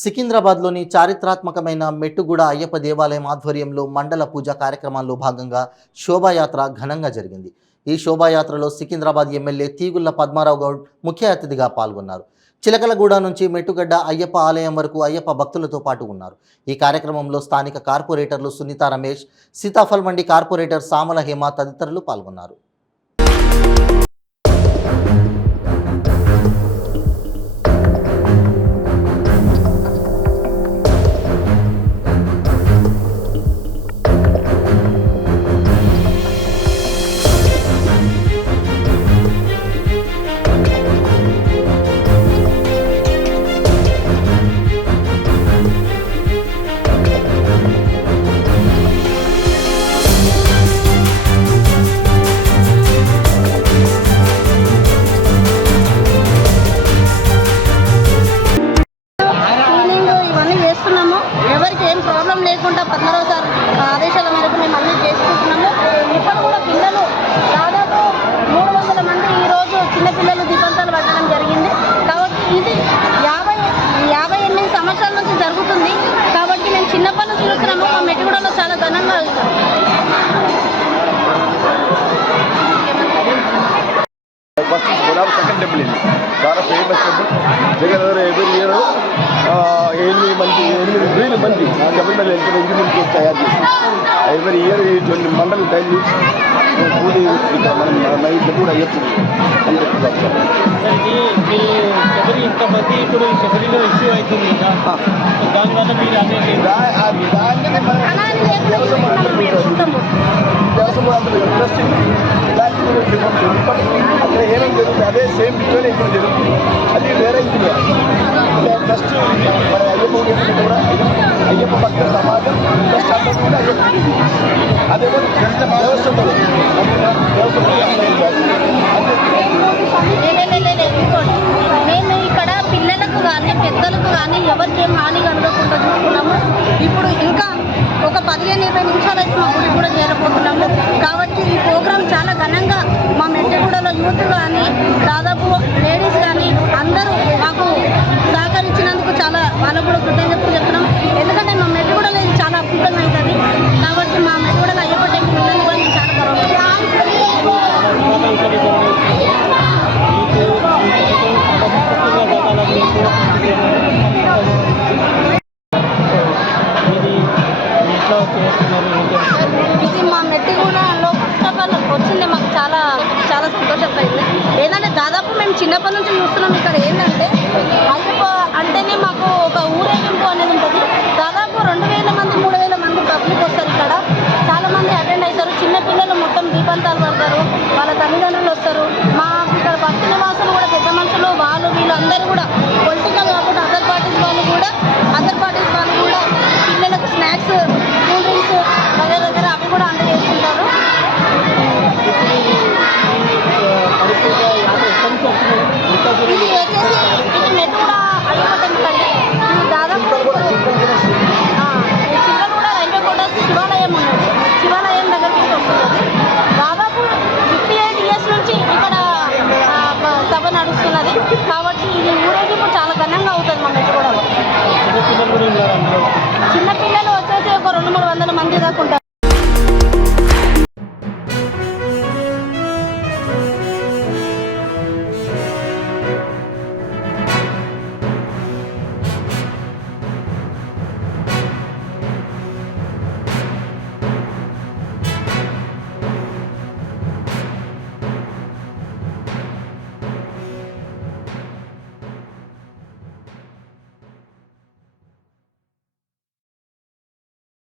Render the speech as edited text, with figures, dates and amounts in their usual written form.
సికింద్రాబాద్లోని చారిత్రాత్మకమైన మెట్టుగూడ అయ్యప్ప దేవాలయం ఆధ్వర్యంలో మండల పూజ కార్యక్రమాల్లో భాగంగా శోభాయాత్ర ఘనంగా జరిగింది. ఈ శోభాయాత్రలో సికింద్రాబాద్ ఎమ్మెల్యే తీగుళ్ల పద్మారావు గౌడ్ ముఖ్య అతిథిగా పాల్గొన్నారు. చిలకలగూడ నుంచి మెట్టుగడ్డ అయ్యప్ప ఆలయం వరకు అయ్యప్ప భక్తులతో పాటు ఉన్నారు. ఈ కార్యక్రమంలో స్థానిక కార్పొరేటర్లు సునీత రమేష్, సీతాఫల్ మండి కార్పొరేటర్ సామల హేమ తదితరులు పాల్గొన్నారు. ఎవరికి ఏం ప్రాబ్లం లేకుండా పద్మరావు సార్ ఆదేశాల మేరకు మేము అన్నీ చేసుకుంటున్నాము. ఇప్పుడు కూడా పిల్లలు దాదాపు 300 మంది ఈరోజు చిన్నపిల్లలు దీపాంతాలు పట్టడం జరిగింది. కాబట్టి ఇది 58 సంవత్సరాల నుంచి జరుగుతుంది. కాబట్టి మేము చిన్నప్పటి నుంచి చూస్తున్నాము. మా మెట్టుగూడలో చాలా ఘనంగా వెళ్తాం. సెకండ్ టెంపుల్ ఇది చాలా famous temple. Jagan every year 8 మంది శబరిమల ఇంజనీరింగ్ కేసు తయారు చేసి ఎవ్రీ ఇయర్ 20 మండలం డైలీ కూలి నైట్ కూడా అయ్యొచ్చింది అని చెప్తున్నారు. శబరి ఇంతమంది ఇప్పుడు శబరిలో ఇష్యూ అవుతుంది కదా, దానివల్ల మీరు అనేది దాన్ని దేవసముద్రం ఇంట్రెస్టింగ్ అక్కడ ఏమేమి జరుగుతుంది అదే సేమ్ ఇంట్లోనే ఇప్పుడు జరుగుతుంది. అది వేరే ఇంట్లో ఫస్ట్ మన అయ్యప్ప కూడా అయ్యప్ప భక్త సమాజం ఫస్ట్ అందరూ కూడా అయ్యప్ప అదేమో దేవస్థ మేము ఇక్కడ పిల్లలకు కానీ పెద్దలకు కానీ ఎవరికి ఏం హాని కలగకుండా చూసుకున్నాము. ఇప్పుడు ఇంకా ఒక 15-20 నిమిషాలు అయితే మా గుడి కూడా చేరబోతున్నాం.